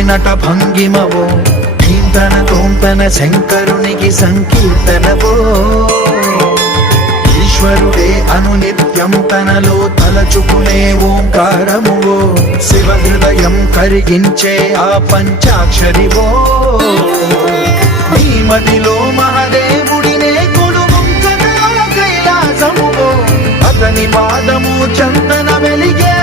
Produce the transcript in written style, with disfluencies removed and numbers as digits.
నట భంగిమవో ధీంతన తోంతన శంకరునికి సంకీర్తనవో ఈశ్వరుడే అనునిత్యం తనలో తలచుకునే ఓంకారమువో శివ హృదయం కరిగించే ఆ పంచాక్షరివో నీ మదిలో మహాదేవుడినే కొలువుంచగా కైలాసమువో అతని పాదము చందన వెలిగే